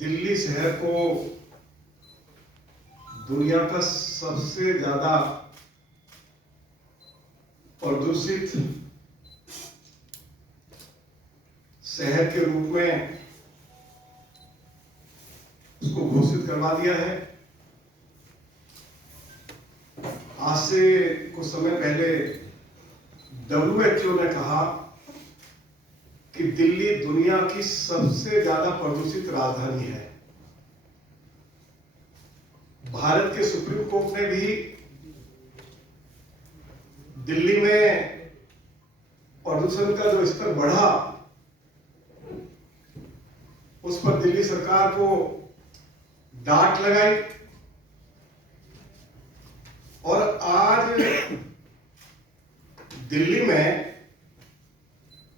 दिल्ली शहर को दुनिया का सबसे ज्यादा प्रदूषित शहर के रूप में उसको घोषित करवा दिया है। आज से कुछ समय पहले WHO ने कहा कि दिल्ली दुनिया की सबसे ज्यादा प्रदूषित राजधानी है। भारत के सुप्रीम कोर्ट ने भी दिल्ली में प्रदूषण का जो स्तर बढ़ा उस पर दिल्ली सरकार को डांट लगाई और आज दिल्ली में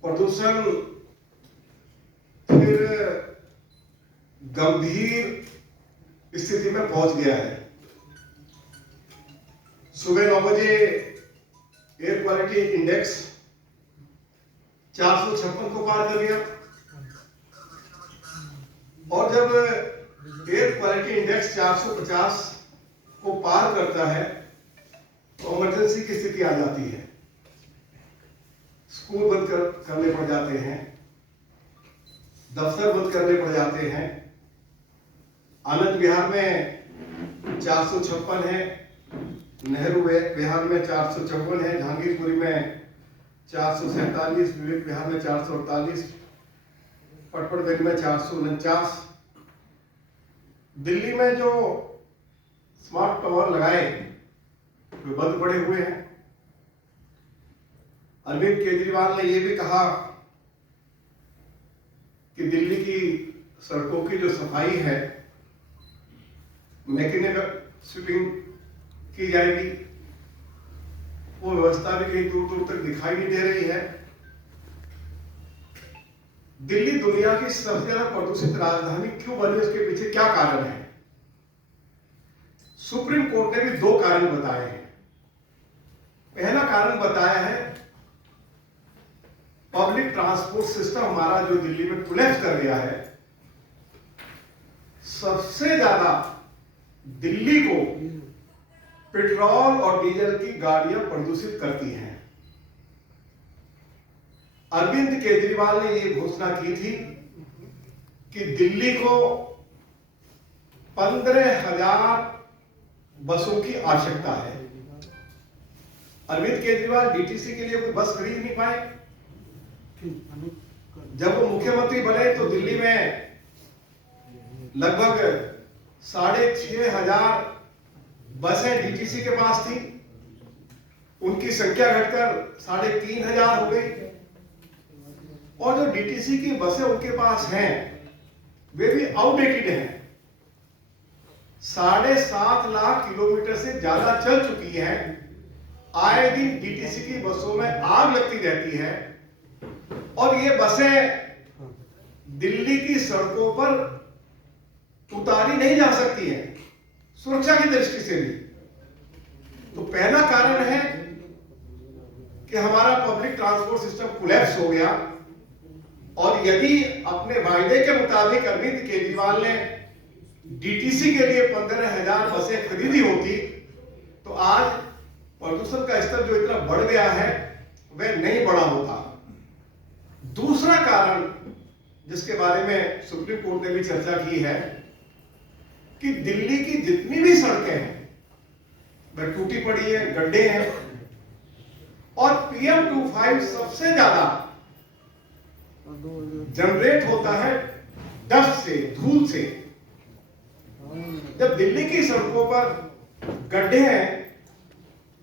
प्रदूषण फिर गंभीर स्थिति में पहुंच गया है। सुबह 9 बजे एयर क्वालिटी इंडेक्स 456 को पार कर गया और जब एयर क्वालिटी इंडेक्स 450 को पार करता है तो इमरजेंसी की स्थिति आ जाती है। स्कूल बंद करने पड़ जाते हैं, दफ्तर बंद करने पड़ जाते हैं। आनंद विहार में 456 है, नेहरू विहार में 454 है, जहांगीरपुरी में 447, विवेक विहार में 448, पटपड़ गली में 449। दिल्ली में जो स्मार्ट टावर लगाए वे बंद पड़े हुए हैं। अरविंद केजरीवाल ने यह भी कहा कि दिल्ली की सड़कों की जो सफाई है मैकेनिकल स्वीपिंग की जाएगी। वो व्यवस्था भी कहीं दूर दूर तक दिखाई नहीं दे रही है। दिल्ली दुनिया की सबसे ज्यादा प्रदूषित राजधानी क्यों बनी, उसके पीछे क्या कारण है? सुप्रीम कोर्ट ने भी 2 कारण बताए हैं। पहला कारण बताया है पब्लिक ट्रांसपोर्ट सिस्टम हमारा जो दिल्ली में कोलैप्स कर गया है। सबसे ज्यादा दिल्ली को पेट्रोल और डीजल की गाड़ियां प्रदूषित करती हैं। अरविंद केजरीवाल ने यह घोषणा की थी कि दिल्ली को 15,000 बसों की आवश्यकता है। अरविंद केजरीवाल डीटीसी के लिए कोई बस खरीद नहीं पाए। जब वो मुख्यमंत्री बने तो दिल्ली में लगभग 6,500 बसें डीटीसी के पास थी। उनकी संख्या घटकर 3,500 हो गई और जो डीटीसी की बसें उनके पास हैं वे भी आउटडेटेड हैं। 7.5 लाख किलोमीटर से ज्यादा चल चुकी हैं। आए दिन डीटीसी की बसों में आग लगती रहती है और ये बसें दिल्ली की सड़कों पर उतारी नहीं जा सकती हैं सुरक्षा की दृष्टि से भी। तो पहला कारण है कि हमारा पब्लिक ट्रांसपोर्ट सिस्टम कोलैप्स हो गया और यदि अपने वायदे के मुताबिक अरविंद केजरीवाल ने डीटीसी के लिए 15,000 बसें खरीदी होती तो आज प्रदूषण का स्तर जो इतना बढ़ गया है वह नहीं बढ़ा होता। दूसरा कारण जिसके बारे में सुप्रीम कोर्ट ने भी चर्चा की है कि दिल्ली की जितनी भी सड़कें हैं वह टूटी पड़ी है, गड्ढे हैं और PM2.5 सबसे ज्यादा जनरेट होता है डस्ट से, धूल से। जब दिल्ली की सड़कों पर गड्ढे हैं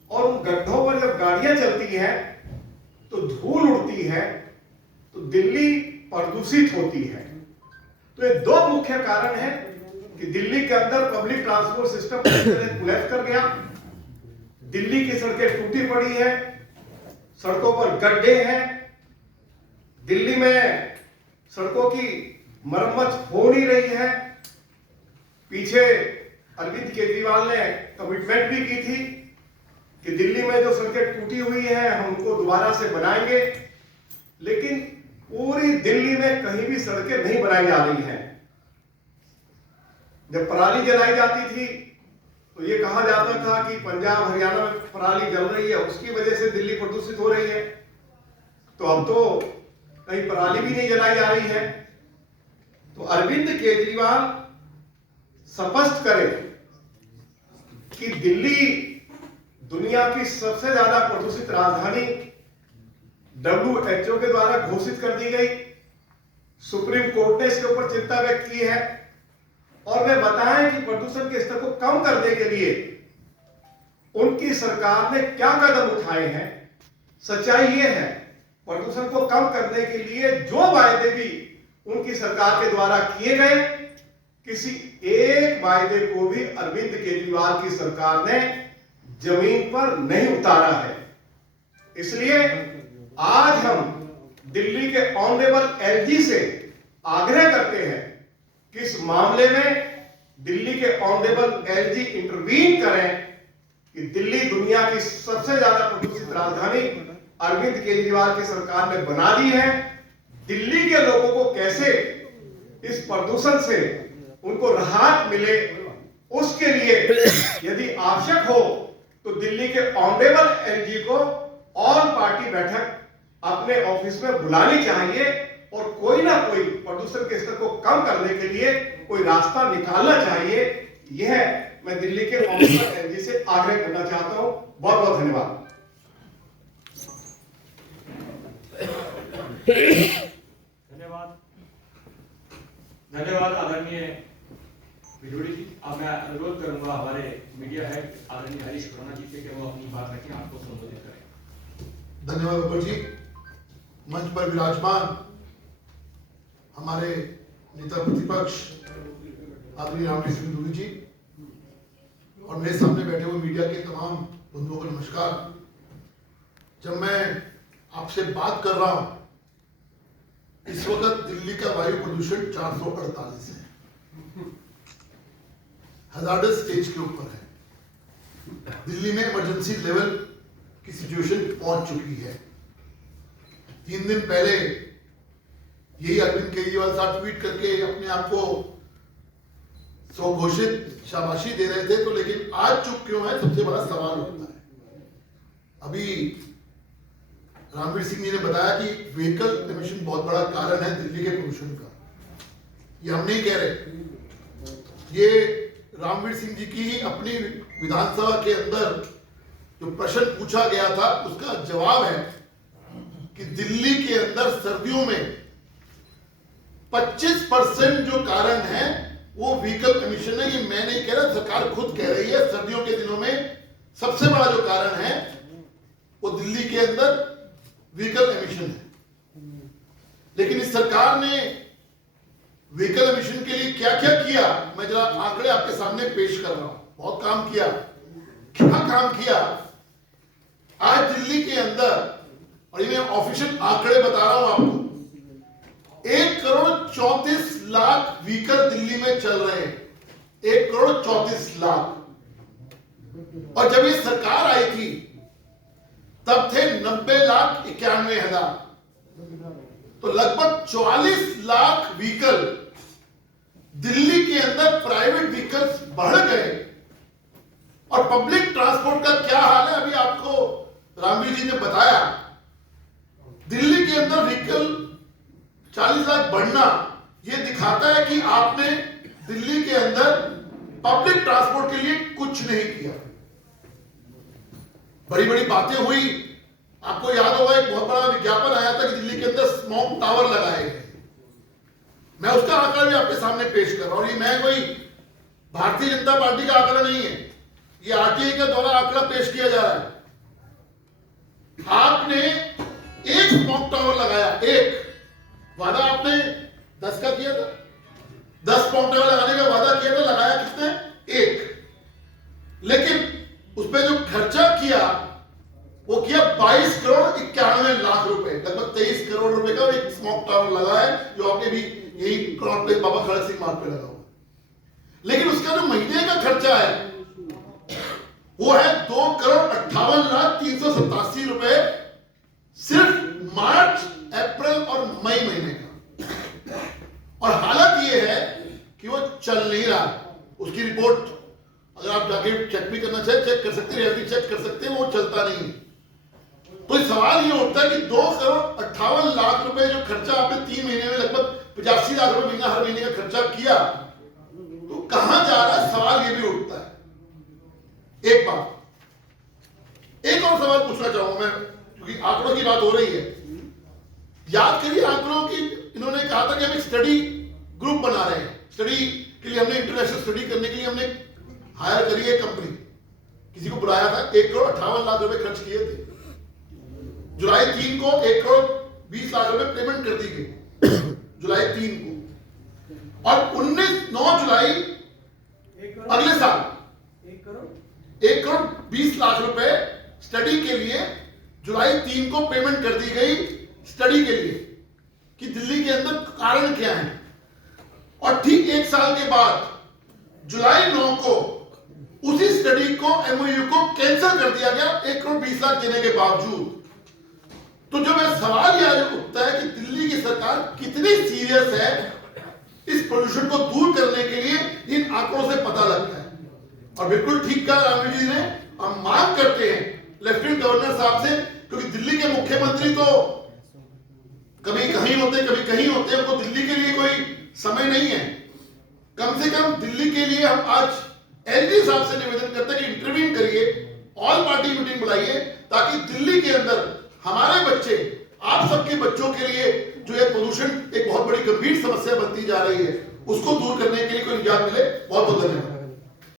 और उन गड्ढों पर जब गाड़ियां चलती हैं तो धूल उड़ती है तो दिल्ली प्रदूषित होती है। तो ये 2 मुख्य कारण हैं कि दिल्ली के अंदर पब्लिक ट्रांसपोर्ट सिस्टम कोलैप्स कर गया, दिल्ली की सड़कें टूटी पड़ी है, सड़कों पर गड्ढे हैं, दिल्ली में सड़कों की मरम्मत हो नहीं रही है। पीछे अरविंद केजरीवाल ने कमिटमेंट भी की थी कि दिल्ली में जो सड़कें टूटी हुई हैं हम उनको दोबारा से बनाएंगे, लेकिन पूरी दिल्ली में कहीं भी सड़कें नहीं बनाई जा रही हैं। जब पराली जलाई जाती थी तो ये कहा जाता था कि पंजाब हरियाणा में पराली जल रही है, उसकी वजह से दिल्ली प्रदूषित हो रही है। तो अब तो कहीं पराली भी नहीं जलाई जा रही है। तो अरविंद केजरीवाल स्पष्ट करें कि दिल्ली दुनिया की सबसे ज्यादा प्रदूषित राजधानी WHO के द्वारा घोषित कर दी गई। सुप्रीम कोर्ट ने इसके ऊपर चिंता व्यक्त की है और वे बताएं कि प्रदूषण के स्तर को कम करने के लिए उनकी सरकार ने क्या कदम उठाए हैं। सच्चाई यह है, प्रदूषण को कम करने के लिए जो वायदे भी उनकी सरकार के द्वारा किए गए, किसी एक वायदे को भी अरविंद केजरीवाल की सरकार ने जमीन पर नहीं उतारा है। इसलिए आज हम दिल्ली के ऑनरेबल LG से आग्रह करते हैं कि इस मामले में दिल्ली के ऑनरेबल LG इंटरवीन करें कि दिल्ली दुनिया की सबसे ज्यादा प्रदूषित राजधानी अरविंद केजरीवाल की सरकार ने बना दी है। दिल्ली के लोगों को कैसे इस प्रदूषण से उनको राहत मिले, उसके लिए यदि आवश्यक हो तो दिल्ली के ऑनरेबल LG को ऑल पार्टी बैठक अपने ऑफिस में बुलानी चाहिए और कोई ना कोई प्रदूषण के स्तर को कम करने के लिए कोई रास्ता निकालना चाहिए। यह मैं दिल्ली के ऑनरेबल LG से आग्रह करना चाहता हूं। बहुत बहुत धन्यवाद। धन्यवाद आदरणीय बिजोड़ी जी। अब मैं अनुरोध करूंगा हमारे मीडिया हेड आदरणीय हरीश खुराना जी से कि वो अपनी बात रखें, आपको संबोधित करें। धन्यवाद बाबू जी। मंच पर विराजमान हमारे नेता प्रतिपक्ष आदरणीय रामवीर सिंह दूरी जी और मेरे सामने बैठे हुए मीडिया के तमाम बंधुओं को नमस्कार। जब मैं आपसे बात कर रहा हूं, इस वक्त दिल्ली का वायु प्रदूषण 448 है, हजार्डस स्टेज के ऊपर है। दिल्ली में इमरजेंसी लेवल की सिचुएशन पहुंच चुकी है। 3 दिन पहले यही अरविंद केजरीवाल साहब ट्वीट करके अपने आप को स्वघोषित शाबाशी दे रहे थे, तो लेकिन आज चुप क्यों है, सबसे बड़ा सवाल होता है। अभी रामवीर सिंह जी ने बताया कि व्हीकल एमिशन बहुत बड़ा कारण है दिल्ली के प्रदूषण का। ये हम नहीं कह रहे, ये रामवीर सिंह जी की ही अपनी विधानसभा के अंदर जो प्रश्न पूछा गया था उसका जवाब है कि दिल्ली के अंदर सर्दियों में 25% जो कारण है वो व्हीकल एमिशन है। ये मैं नहीं कह रहा, सरकार खुद कह रही है। सर्दियों के दिनों में सबसे बड़ा जो कारण है वो दिल्ली के अंदर व्हीकल एमिशन है। लेकिन इस सरकार ने व्हीकल एमिशन के लिए क्या क्या किया, मैं जरा आंकड़े आपके सामने पेश कर रहा हूं। बहुत काम किया। क्या काम किया आज दिल्ली के अंदर, और ये मैं ऑफिशियल आंकड़े बता रहा हूं आपको। 1,34,00,000 व्हीकल दिल्ली में चल रहे हैं। 1,34,00,000। और जब ये सरकार आई थी तब थे 90,91,000। तो लगभग 44 लाख व्हीकल दिल्ली के अंदर प्राइवेट व्हीकल्स बढ़ गए। और पब्लिक ट्रांसपोर्ट का क्या हाल है अभी आपको रामवीर जी ने बताया। दिल्ली के अंदर व्हीकल 40 लाख बढ़ना यह दिखाता है कि आपने दिल्ली के अंदर पब्लिक ट्रांसपोर्ट के लिए कुछ नहीं किया। बड़ी बड़ी बातें हुई। आपको याद होगा एक बहुत बड़ा विज्ञापन आया था कि दिल्ली के अंदर स्मोक टावर लगाए गए। मैं उसका आंकड़ा भी आपके सामने पेश कर रहा हूं। ये मैं कोई भारतीय जनता पार्टी का आंकड़ा नहीं है, ये RTI के द्वारा आंकड़ा पेश किया जा रहा है। आपने एक स्मोक टावर लगाया, एक वादा आपने 10 का किया था। 10 स्मोक टावर लगाने का वादा किया था, लगाया किसने? एक। लेकिन उस पर जो खर्चा किया वो किया 22,91,00,000 रुपए। लगभग 23 करोड़ रुपए का एक स्मोक टावर लगा है, जो आपके भी यही प्लॉट पे बाबा खड़क सिंह मार्ग पे लगा हुआ। लेकिन उसका जो महीने का खर्चा है वो है 2,58,387 रुपए, सिर्फ मार्च, अप्रैल और मई महीने का। और हालत ये है कि वो चल नहीं रहा। उसकी रिपोर्ट अगर आप जाके चेक भी करना चाहे चेक कर सकते हैं, रियलिटी चेक कर सकते हैं, वो चलता नहीं है। तो सवाल ये उठता है कि 2,58,00,000 रुपए जो खर्चा आपने 3 महीने में लगभग 85 लाख रुपए महीना हर महीने का खर्चा किया, तो कहां जा रहा है, सवाल ये भी उठता है। एक बात, एक और सवाल पूछना चाहूंगा मैं, क्योंकि आंकड़ों की बात हो रही है। याद करिए आंकड़ों की, इन्होंने कहा था कि हम एक स्टडी ग्रुप बना रहे हैं, स्टडी के लिए हमने इंटरनेशनल स्टडी करने के लिए हमने हायर करी है कंपनी, किसी को बुलाया था, 1,58,00,000 रुपए खर्च किए थे। जुलाई 3 को 1,20,00,000 रुपए पेमेंट कर दी गई जुलाई 3 को, और 9 जुलाई अगले साल 1,20,00,000 रुपए स्टडी के लिए जुलाई 3 को पेमेंट कर दी गई स्टडी के लिए कि दिल्ली के अंदर कारण क्या है। और ठीक 1 साल के बाद जुलाई 9 को उसी स्टडी को, एमओयू को कैंसिल कर दिया गया 1,20,00,000 देने के बावजूद। तो जो मैं सवाल यह उठता है कि दिल्ली की सरकार कितनी सीरियस है इस पोल्यूशन को दूर करने के लिए, इन आंकड़ों से पता लगता है। और बिल्कुल ठीक कहा रामवीर जी ने, हम मांग करते हैं लेफ्टिनेंट गवर्नर साहब से, क्योंकि दिल्ली के मुख्यमंत्री तो कभी कहीं होते कभी कहीं होते हैं, उनको दिल्ली के लिए कोई समय नहीं है। कम से कम दिल्ली के लिए हम आज एलजी साहब से निवेदन करते हैं कि इंटरवीन करिए, ऑल पार्टी मीटिंग बुलाइए, ताकि दिल्ली के अंदर हमारे बच्चे, आप सबके बच्चों के लिए जो ये पोल्यूशन एक बहुत बड़ी गंभीर समस्या बनती जा रही है, उसको दूर करने के लिए कोई निजात मिले। बहुत बहुत धन्यवाद।